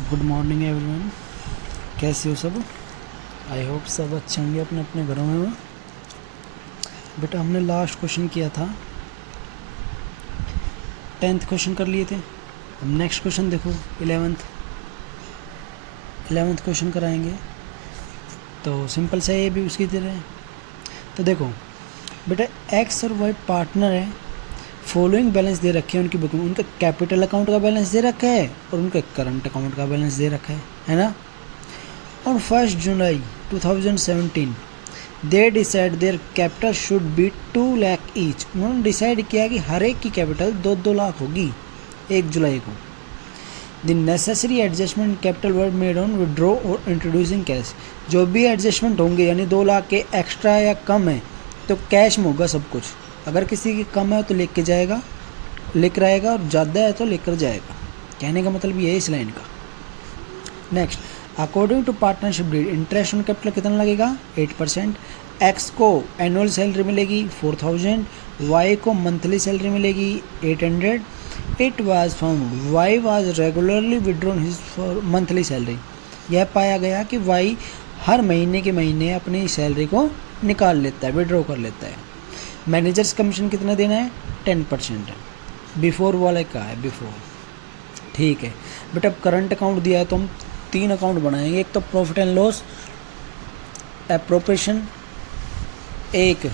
Good morning everyone. कैसे हो सब? आई होप सब अच्छे होंगे अपने अपने घरों में। बेटा हमने लास्ट क्वेश्चन किया था, 10th क्वेश्चन कर लिए थे। अब नेक्स्ट क्वेश्चन देखो, 11th क्वेश्चन कराएंगे। तो सिंपल सा ये भी उसकी तरह है। तो देखो बेटा, एक्स और वाई पार्टनर है, फॉलोइंग बैलेंस दे रखे हैं उनकी बुक में। उनका कैपिटल अकाउंट का बैलेंस दे रखा है और उनका करंट अकाउंट का बैलेंस दे रखा है ना। On 1st July 2017 they decide their capital should be 2 lakh each. उन्होंने डिसाइड किया कि हर एक की कैपिटल 2-2 लाख होगी 1 जुलाई को। The necessary adjustment capital were made on withdraw और इंट्रोड्यूसिंग कैश। जो भी एडजस्टमेंट होंगे, यानी 2 लाख के एक्स्ट्रा या कम है तो कैश में होगा सब कुछ। अगर किसी की कम है तो लेके आएगा और ज़्यादा है तो लेकर जाएगा। कहने का मतलब ये है इस लाइन का। Next, according to partnership deed interest on capital कितना लगेगा? 8%। एक्स को एनुअल सैलरी मिलेगी 4000, वाई को मंथली सैलरी मिलेगी 800। It was found why was regularly withdrawn his monthly salary. यह पाया गया कि वाई हर महीने के महीने अपनी सैलरी को निकाल लेता है, विड्रॉ कर लेता है। मैनेजर्स कमीशन कितना देना है? 10%। बिफोर वाला का है, बिफोर। ठीक है बट अब करंट अकाउंट दिया है तो हम 3 अकाउंट बनाएंगे। एक तो प्रॉफिट एंड लॉस, एप्रोप्रिएशन, एक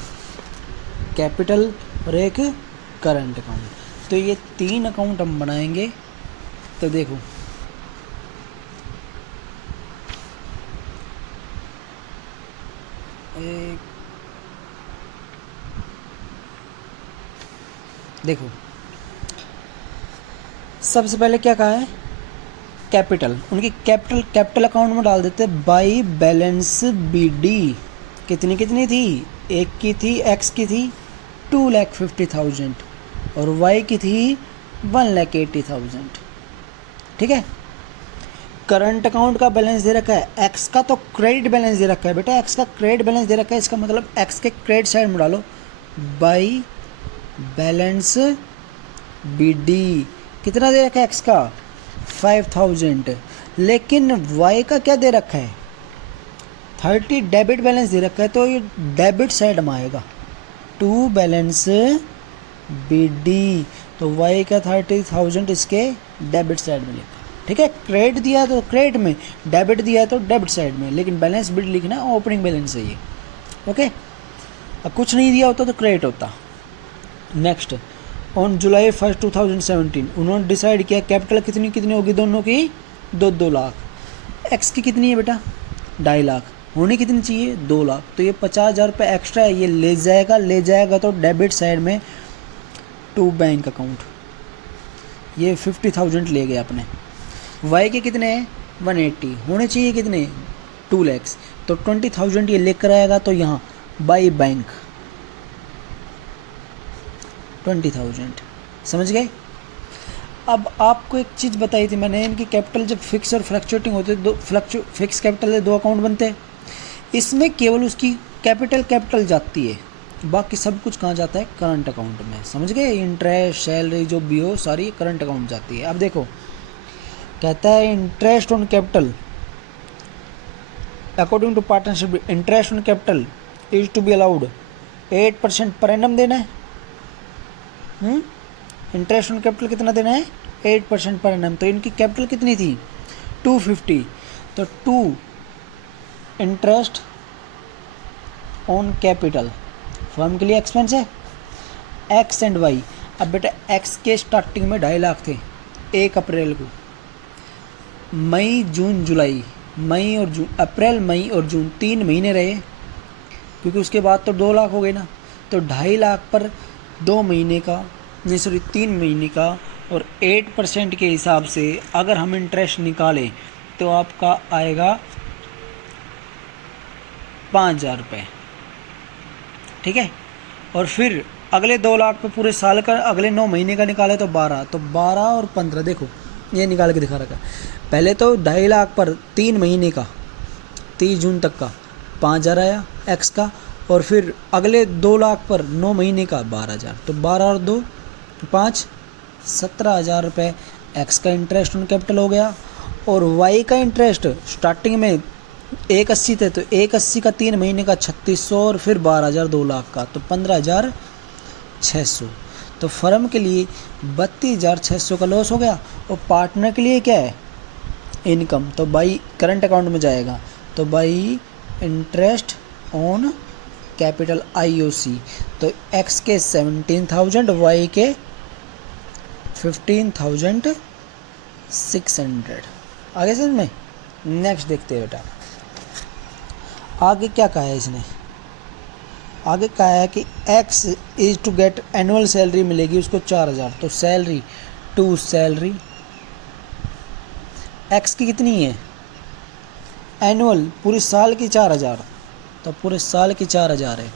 कैपिटल और एक करंट अकाउंट। तो ये 3 अकाउंट हम बनाएंगे। तो देखो सबसे पहले क्या कहा है? कैपिटल। उनकी कैपिटल अकाउंट में डाल देते बाई बैलेंस बीडी। कितनी थी? एक की थी, एक्स की थी 2,50,000 और वाई की थी 1,80,000। ठीक है। करंट अकाउंट का बैलेंस दे रखा है, एक्स का तो क्रेडिट बैलेंस दे रखा है बेटा, एक्स का क्रेडिट बैलेंस दे रखा है। इसका मतलब एक्स के क्रेडिट साइड में डालो बाई बैलेंस बीडी। कितना दे रखा है एक्स का? 5000। लेकिन वाई का क्या दे रखा है? 30 डेबिट बैलेंस दे रखा है, तो ये डेबिट साइड में आएगा। टू बैलेंस बीडी, तो वाई का 30,000 इसके डेबिट साइड में लिखा। ठीक है। क्रेडिट दिया तो क्रेडिट में, डेबिट दिया तो डेबिट साइड में, लेकिन बैलेंस बीडी लिखना है, ओपनिंग बैलेंस है ये। ओके। अब कुछ नहीं दिया होता तो क्रेडिट होता। नेक्स्ट, ऑन जुलाई 1 2017 उन्होंने डिसाइड किया कैपिटल कितनी होगी दोनों की? 2-2 लाख। एक्स की कितनी है बेटा? 2.5 लाख। होनी कितनी चाहिए? 2 लाख। तो ये 50,000 रुपये एक्स्ट्रा है, ये ले जाएगा तो डेबिट साइड में टू बैंक अकाउंट। ये 50,000 ले गए अपने। वाई के कितने हैं? 180। होने चाहिए कितने? 2 लाख। तो 20,000 ये लेकर आएगा, तो यहाँ बाई बैंक 20,000। समझ गए? अब आपको एक चीज़ बताई थी मैंने, इनकी कैपिटल जब फिक्स और फ्लक्चुएटिंग होते दो, फिक्स कैपिटल है 2 अकाउंट बनते हैं। इसमें केवल उसकी कैपिटल जाती है, बाकी सब कुछ कहाँ जाता है? करंट अकाउंट में। समझ गए? इंटरेस्ट, सैलरी जो भी हो सारी करंट अकाउंट जाती है। अब देखो कहता है interest on capital according to partnership, interest on capital is to be allowed 8% per annum देना है। इंटरेस्ट ऑन कैपिटल कितना देना है? 8% पर एनम। तो इनकी कैपिटल कितनी थी? 250। तो 2 इंटरेस्ट ऑन कैपिटल फर्म के लिए एक्सपेंस है, एक्स एंड वाई। अब बेटा एक्स के स्टार्टिंग में 2.5 लाख थे 1 अप्रैल को। मई जून जुलाई, अप्रैल मई और जून 3 महीने रहे, क्योंकि उसके बाद तो 2 लाख हो गए ना। तो 2.5 लाख पर 3 महीने का और 8% के हिसाब से अगर हम इंटरेस्ट निकालें तो आपका आएगा 5,000 रुपये। ठीक है। और फिर अगले 2 लाख पे पूरे साल का, अगले 9 महीने का निकाले तो 12, तो 12 और 15 देखो ये निकाल के दिखा रखा है। पहले तो 2.5 लाख पर 3 महीने का 30 जून तक का 5,000 आया एक्स का, और फिर अगले 2 लाख पर 9 महीने का 12,000। तो 12 और 2 5 17,000 रुपये एक्स का इंटरेस्ट ऑन कैपिटल हो गया। और वाई का इंटरेस्ट स्टार्टिंग में 180 थे, तो 180 का 3 महीने का 3600 और फिर 12,000 2 लाख का, तो 15,600। तो फर्म के लिए 32,600 का लॉस हो गया। और पार्टनर के लिए क्या है, इनकम, तो बाई करंट अकाउंट में जाएगा, तो by interest on capital IOC, तो एक्स के 17,000, वाई के 15,600। आगे समझ में। नेक्स्ट देखते हैं बेटा, आगे क्या कहा है इसने। आगे कहा है कि X is to get annual salary मिलेगी उसको 4,000, तो सैलरी टू सैलरी एक्स की कितनी है, एनुअल पूरे साल की 4,000, तो पूरे साल की 4,000 है।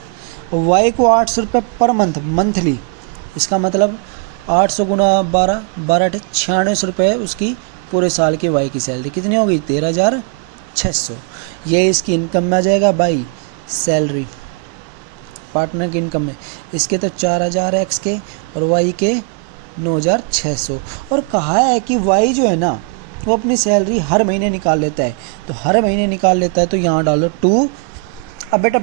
और वाई को 800 रुपये पर मंथ, मंथली, इसका मतलब 800 गुना 12, 96 रुपये उसकी पूरे साल की वाई की सैलरी कितनी होगी, 13,600। ये इसकी इनकम में आ जाएगा बाई सैलरी, पार्टनर की इनकम में। इसके तो 4,000 है एक्स के, और वाई के 9,600। और कहा है कि वाई जो है ना वो अपनी सैलरी हर महीने निकाल लेता है, तो हर महीने निकाल लेता है, तो यहाँ डालो 2। अब बेटा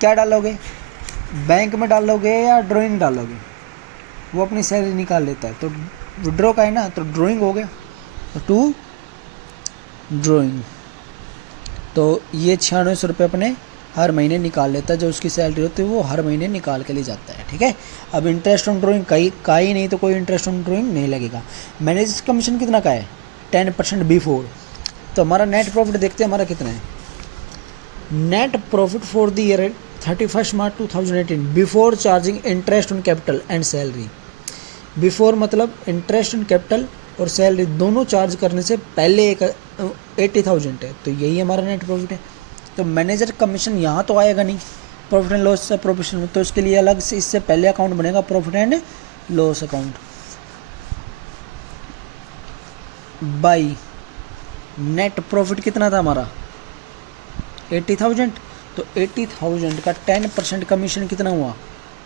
क्या डालोगे, बैंक में डालोगे या ड्राइंग डालोगे, वो अपनी सैलरी निकाल लेता है, तो विड्रॉ का है ना, तो ड्राइंग हो गया, तो 2 ड्राइंग। तो ये 9600 रुपये अपने हर महीने निकाल लेता है, जो उसकी सैलरी होती है वो हर महीने निकाल के ले जाता है। ठीक है। अब इंटरेस्ट ऑन ड्राइंग का ही नहीं, तो कोई इंटरेस्ट ऑन ड्राइंग नहीं लगेगा। मैनेजर कमीशन कितना का है, 10% बिफोर। तो हमारा नेट प्रॉफिट देखते हैं हमारा कितना है। Net profit for the year 31 March 2018 before charging interest on capital and salary. Before मतलब इंटरेस्ट ऑन कैपिटल और सैलरी दोनों चार्ज करने से पहले एक 80,000 है, तो यही हमारा नेट प्रॉफिट है। तो मैनेजर कमीशन यहाँ तो आएगा नहीं प्रॉफिट एंड लॉस प्रोविजन में, तो इसके लिए अलग से इससे पहले अकाउंट बनेगा profit and loss account. By net profit कितना था हमारा, 80,000, तो 80,000 का 10% कमीशन कितना हुआ,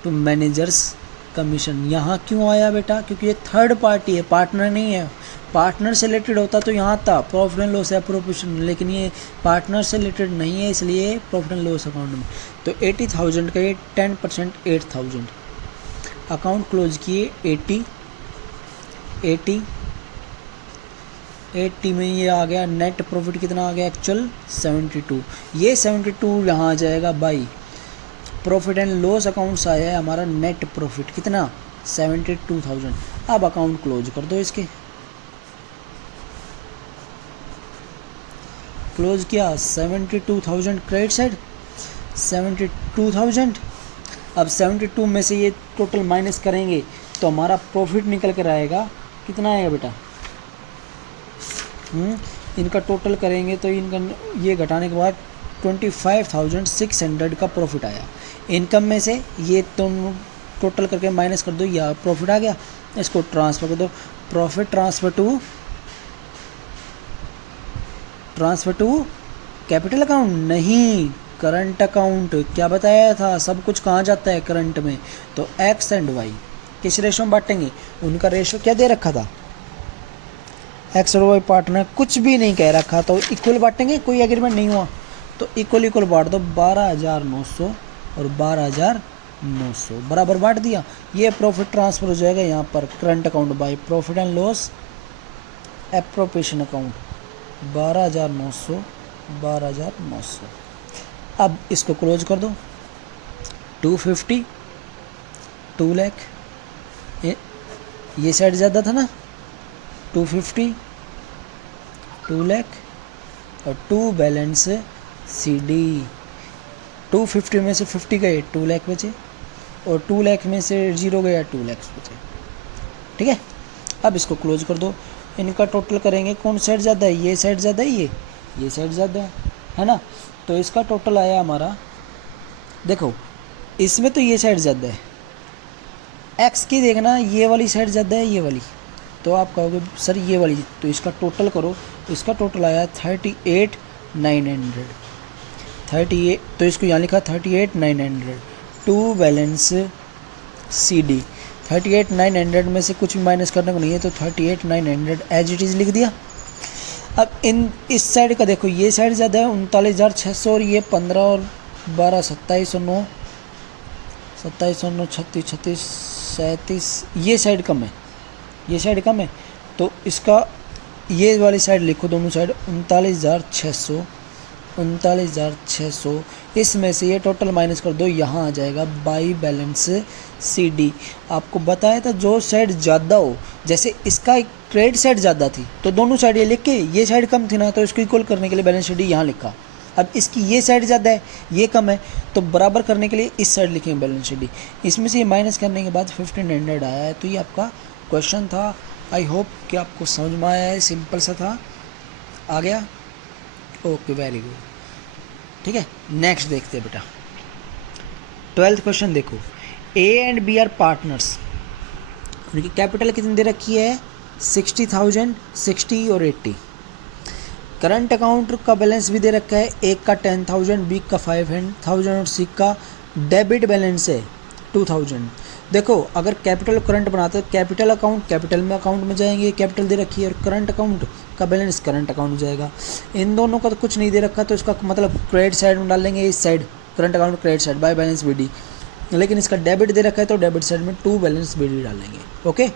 तो मैनेजर्स कमीशन। यहाँ क्यों आया बेटा, क्योंकि ये थर्ड पार्टी है, पार्टनर नहीं है। पार्टनर से रिलेटेड होता तो यहाँ था प्रॉफिट एंड लॉस एप्रोप्रिएशन, लेकिन ये पार्टनर से रिलेटेड नहीं है, इसलिए प्रॉफिट एंड लॉस अकाउंट में। तो 80,000 का ये 10% 8,000। अकाउंट क्लोज किए 80 में ये आ गया। नेट प्रॉफिट कितना आ गया एक्चुअल 72। ये 72 यहाँ आ जाएगा by profit and loss account से आया है हमारा नेट प्रॉफिट कितना 72,000। अब अकाउंट क्लोज कर दो, इसके क्लोज किया 72,000 क्रेडिट साइड 72,000। अब 72 में से ये टोटल माइनस करेंगे तो हमारा प्रॉफिट निकल कर आएगा कितना आएगा बेटा, इनका टोटल करेंगे तो इनका ये घटाने के बाद 25,600 का प्रॉफिट आया। इनकम में से ये दोनों टोटल करके माइनस कर दो, या प्रॉफिट आ गया, इसको ट्रांसफ़र कर दो। Profit transfer to capital account नहीं, करंट अकाउंट। क्या बताया था, सब कुछ कहाँ जाता है करंट में। तो एक्स एंड वाई किस रेशो में बांटेंगे, उनका रेशो क्या दे रखा था, एक्स और वाई पार्टनर कुछ भी नहीं कह रखा, तो इक्वल बांटेंगे, कोई एग्रीमेंट नहीं हुआ तो इक्वल बांट दो। 12,900 और 12,900 बराबर बांट दिया। ये प्रॉफिट ट्रांसफ़र हो जाएगा यहाँ पर current account by profit and loss appropriation account 12,900 12,900। अब इसको क्लोज कर दो 250 2 लाख, ये साइड ज़्यादा था ना 250 2 लाख और 2 बैलेंस CD। 250 में से 50 गए 2 लाख बचे और 2 लाख में से 0 गया 2 लाख बचे। ठीक है। अब इसको क्लोज कर दो। इनका टोटल करेंगे, कौन साइड ज़्यादा है, ये साइड ज़्यादा है, ये साइड ज़्यादा है ना। तो इसका टोटल आया हमारा, देखो इसमें तो ये साइड ज़्यादा है, एक्स की देखना ये वाली साइड ज़्यादा है, ये वाली, तो आप कहोगे सर ये वाली, तो इसका टोटल करो, इसका टोटल आया 38,900 38। तो इसको यहाँ लिखा 38,900 2 बैलेंस CD। 38,900 में से कुछ भी माइनस करने को नहीं है, तो 38,900 एज इट इज़ लिख दिया। अब इन इस साइड का देखो, ये साइड ज़्यादा है 39,600 और ये 15 और 12 2709 2709 36 36 37, ये साइड कम है, ये साइड कम है। तो इसका ये वाली साइड लिखो, दोनों साइड 39,600 इसमें से ये टोटल माइनस कर दो, यहाँ आ जाएगा बाई बैलेंस सी डी। आपको बताया था जो साइड ज़्यादा हो, जैसे इसका एक क्रेडिट साइड ज़्यादा थी तो दोनों साइड ये लिख के, ये साइड कम थी ना तो इसको इक्वल करने के लिए बैलेंस सी डी यहाँ लिखा। अब इसकी ये साइड ज़्यादा है, ये कम है, तो बराबर करने के लिए इस साइड लिखेंगे बैलेंस सी डी। इसमें से ये माइनस करने के बाद 1500 आया है। तो ये आपका क्वेश्चन था। आई होप कि आपको समझ में आया है, सिंपल सा था। आ गया? Okay, very good. ठीक है, नेक्स्ट देखते हैं बेटा। 12th क्वेश्चन देखो, A and B are partners. उनकी कैपिटल कितनी दे रखी है? 60,000, 60 और 80। करंट अकाउंट का बैलेंस भी दे रखा है, एक का 10,000, बी का 5,000 और सी का डेबिट बैलेंस है 2,000। देखो, अगर कैपिटल करंट बनाते हैं, कैपिटल अकाउंट कैपिटल में अकाउंट में जाएंगे, कैपिटल दे रखी है, और करंट अकाउंट का बैलेंस करंट अकाउंट में जाएगा। इन दोनों का तो कुछ नहीं दे रखा, तो इसका मतलब क्रेडिट साइड में डालेंगे, इस side current account credit side by balance B D. लेकिन इसका डेबिट दे रखा है तो डेबिट साइड में टू बैलेंस बी डी डालेंगे। Okay,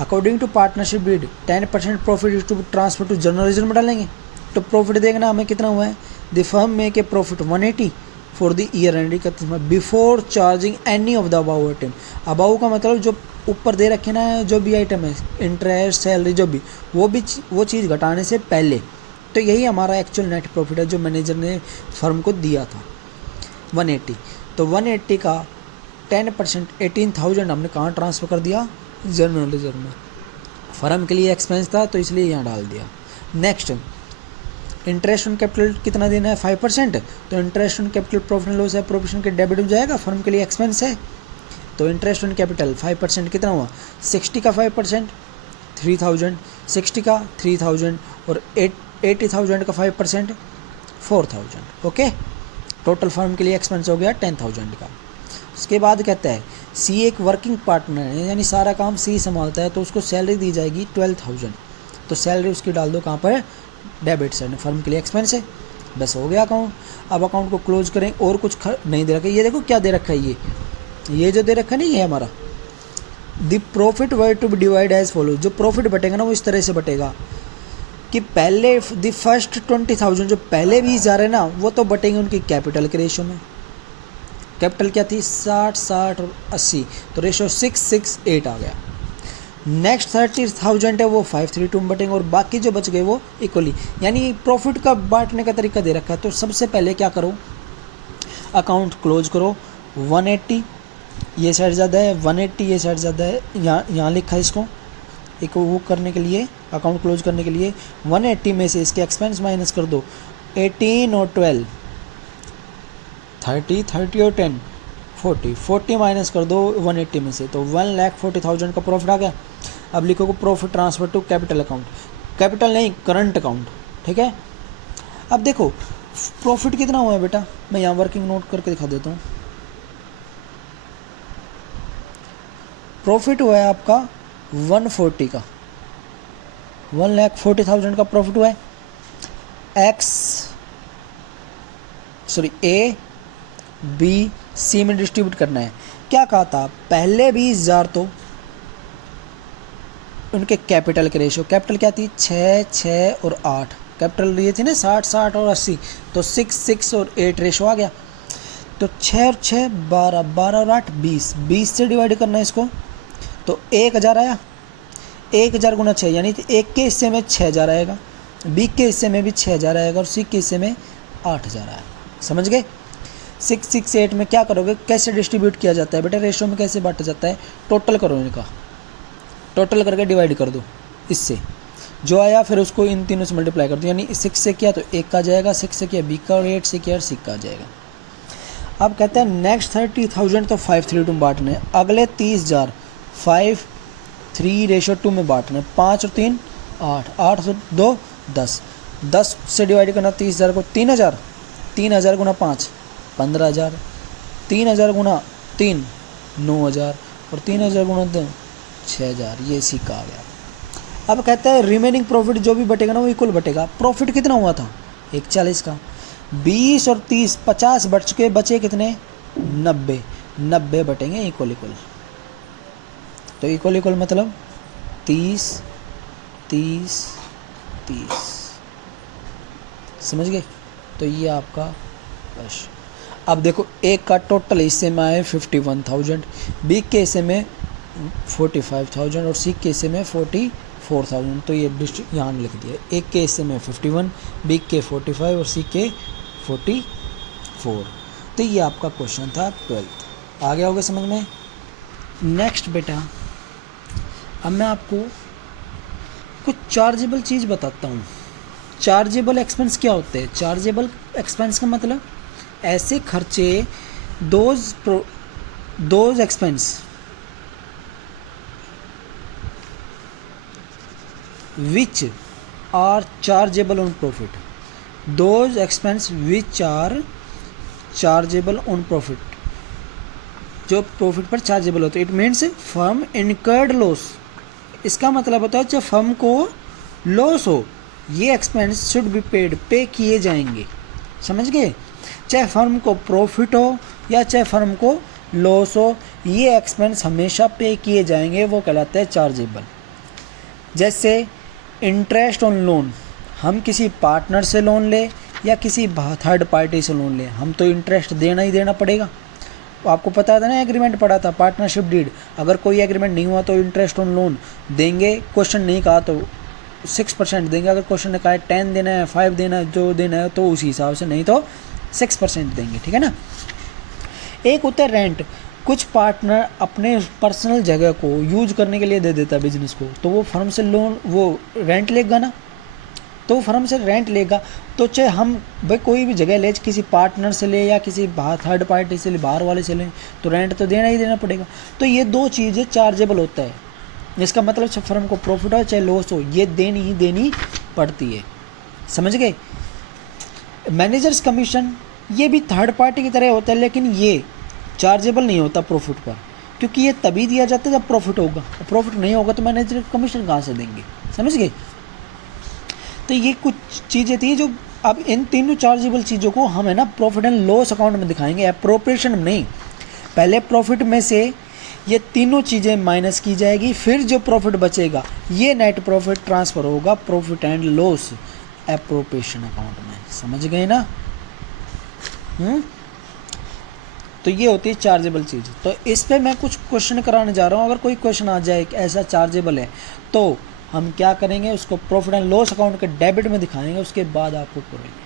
according to partnership deed 10% profit is to transfer to general reserve में डालेंगे। तो प्रॉफिट देखना हमें कितना हुआ है, the firm make a profit 180 for the year and before charging any of the above item. Above का मतलब जो ऊपर दे रखे ना, जो भी आइटम है, इंटरेस्ट, सैलरी, जो भी वो चीज़ घटाने से पहले। तो यही हमारा एक्चुअल नेट प्रॉफिट है जो मैनेजर ने फर्म को दिया था 180। तो 180 का 10% 18,000 हमने कहाँ ट्रांसफ़र कर दिया? जनरल रिजर्व में। फर्म के लिए एक्सपेंस था तो इसलिए यहाँ डाल दिया। नेक्स्ट, इंटरेस्ट ऑन कैपिटल कितना देना है? 5%। तो interest on capital profit and loss है, प्रोविजन के डेबिट हो जाएगा, फर्म के लिए एक्सपेंस है। तो इंटरेस्ट ऑन कैपिटल 5% कितना हुआ? 60 का 5% 3,000, 60 का 3,000 और 80,000 का 5% 4,000। ओके, टोटल फर्म के लिए एक्सपेंस हो गया 10,000 का। उसके बाद कहता है सी एक वर्किंग पार्टनर है, यानी सारा काम सी संभालता है, तो उसको सैलरी दी जाएगी 12,000। तो सैलरी उसकी डाल दो कहाँ पर? डेबिट साइड में। फर्म के लिए एक्सपेंस है, बस हो गया अकाउंट। अब अकाउंट को क्लोज करें, और कुछ नहीं दे रखा है। ये देखो क्या दे रखा है, ये जो दे रखा है नहीं, ये हमारा the profit were to be divide as follow. जो प्रॉफिट बटेगा ना वो इस तरह से बटेगा कि पहले द फर्स्ट 20,000 जो पहले 20,000 है ना, वो तो बटेंगे उनकी कैपिटल के रेशो में। कैपिटल क्या थी? 60, 60 और 80, तो रेशो 668 आ गया। नेक्स्ट 30,000 है वो 532 में बटेंगे, और बाकी जो बच गए वो इक्वली, यानी प्रॉफिट का बांटने का तरीका दे रखा है। तो सबसे पहले क्या करो, अकाउंट क्लोज करो। 180 ये साइड ज़्यादा है, 180 ये साइड ज़्यादा है, यहाँ लिखा है इसको एक वो करने के लिए, अकाउंट क्लोज करने के लिए। 180 में से इसके एक्सपेंस माइनस कर दो, 18 और 12 30, 30 और 10 40 माइनस कर दो 180 में से, तो 1,40,000 का प्रॉफिट आ गया। अब लिखोगे profit transfer to capital account, capital नहीं करंट अकाउंट। ठीक है, अब देखो प्रॉफिट कितना हुआ है बेटा, मैं यहाँ वर्किंग नोट करके दिखा देता हूँ। प्रॉफिट हुआ है आपका 140 का, 1,40,000 का प्रॉफिट हुआ है। ए बी सी में डिस्ट्रीब्यूट करना है। क्या कहा था? पहले 20,000 तो उनके कैपिटल के रेशियो, कैपिटल क्या थी? 6, 6 और 8। कैपिटल ये थी ना 60, 60 और 80, तो 6, 6 और 8 रेशियो आ गया। तो 6 और 6 12, 12 और 8 20, 20 से डिवाइड करना है इसको, तो 1,000 आया। 1,000 गुना 6, यानी एक के हिस्से में 6,000 आएगा, बी के हिस्से में भी 6,000 आएगा, और सी के हिस्से में 8,000 आएगा। समझ गए? 6, 6, 8 में क्या करोगे, कैसे डिस्ट्रीब्यूट किया जाता है बेटा, रेशो में कैसे बांटा जाता है? टोटल करो इनका, टोटल करके डिवाइड कर दो इससे, जो आया फिर उसको इन तीनों से मल्टीप्लाई कर दो। यानी 6 से किया तो 1 का जाएगा, 6 से किया बी का, और 8 से किया सी का आ जाएगा। अब कहते हैं नेक्स्ट 30,000 तो 532 में बांटने, अगले 30,000 5, 3 रेशो 2 में बांटने, 5 और 3 8, 8 से 2 10, 10 से डिवाइड करना 30,000 को, 3,000, 3,000 गुना 5 15,000, 3,000 गुना 3 9,000, और 3,000 गुना 2 6,000। ये सिक्का आ गया। अब कहता है रिमेनिंग प्रॉफिट जो भी बटेगा ना वो इक्वल बटेगा। प्रॉफिट कितना हुआ था 140 का, 20 और 30 50 बच चुके, बचे कितने 90, 90 बटेंगे इक्वल इक्वल। तो इक्वल इक्वल मतलब 30 30 30, समझ गए। तो ये आपका बस। अब देखो एक का टोटल हिस्से में आए 51,000, बी के हिस्से में 45,000 और सी के हिस्से में 44,000। तो ये यहाँ लिख दिया, एक के हिस्से में 51, बी के 45 और सी के 44। तो ये आपका क्वेश्चन था 12th। आ गया होगा समझ में। नेक्स्ट बेटा, अब मैं आपको कुछ चार्जेबल चीज़ बताता हूँ। चार्जेबल एक्सपेंस क्या होते हैं? चार्जेबल एक्सपेंस का मतलब ऐसे खर्चे, those expense which are chargeable on profit, those expense which are chargeable on profit, जो प्रॉफिट पर चार्जेबल होते हैं। It means firm incurred loss. इसका मतलब होता है जब फर्म को लॉस हो, ये एक्सपेंस शुड बी पेड, पे किए जाएंगे, समझ गए। चाहे फर्म को प्रॉफिट हो या चाहे फर्म को लॉस हो, ये एक्सपेंस हमेशा पे किए जाएंगे, वो कहलाते हैं चार्जेबल। जैसे इंटरेस्ट ऑन लोन, हम किसी पार्टनर से लोन ले या किसी थर्ड पार्टी से लोन ले, हम तो इंटरेस्ट देना ही देना पड़ेगा। आपको पता था ना, एग्रीमेंट पड़ा था पार्टनरशिप डीड, अगर कोई एग्रीमेंट नहीं हुआ तो इंटरेस्ट ऑन लोन देंगे। क्वेश्चन नहीं कहा तो 6% देंगे, अगर क्वेश्चन ने कहा 10 देना है 5 देना है, जो देना है तो उसी हिसाब से, नहीं तो 6% देंगे, ठीक है ना। एक होता है रेंट, कुछ पार्टनर अपने पर्सनल जगह को यूज करने के लिए दे देता है बिजनेस को, तो वो फर्म से लोन, वो रेंट लेगा ना, तो फर्म से रेंट लेगा। तो चाहे हम भाई कोई भी जगह ले, किसी पार्टनर से ले या किसी थर्ड पार्टी से ले, बाहर वाले से ले, तो रेंट तो देना ही देना पड़ेगा। तो ये दो चीज़ें चार्जेबल होता है। इसका मतलब चाहे फर्म को प्रॉफिट हो चाहे लॉस हो, ये देनी ही देनी पड़ती है, समझ गए। मैनेजर्स कमीशन, ये भी थर्ड पार्टी की तरह होता है, लेकिन ये चार्जेबल नहीं होता प्रॉफिट पर, क्योंकि ये तभी दिया जाता है जब प्रॉफिट होगा, और प्रॉफिट नहीं होगा तो मैनेजर कमीशन कहाँ से देंगे, समझ गए। तो ये कुछ चीज़ें थी जो, अब इन तीनों चार्जेबल चीज़ों को हम है ना प्रॉफिट एंड लॉस अकाउंट में दिखाएंगे, अप्रोप्रिएशन में नहीं। पहले प्रॉफिट में से ये तीनों चीज़ें माइनस की जाएगी, फिर जो प्रॉफिट बचेगा ये नेट प्रॉफिट ट्रांसफ़र होगा profit and loss appropriation account में, समझ गए ना। तो ये होती है चार्जेबल चीज़। तो इस पे मैं कुछ क्वेश्चन कराने जा रहा हूँ। अगर कोई क्वेश्चन आ जाए कि ऐसा चार्जेबल है, तो हम क्या करेंगे, उसको प्रॉफिट एंड लॉस अकाउंट के डेबिट में दिखाएंगे, उसके बाद आपको करेंगे।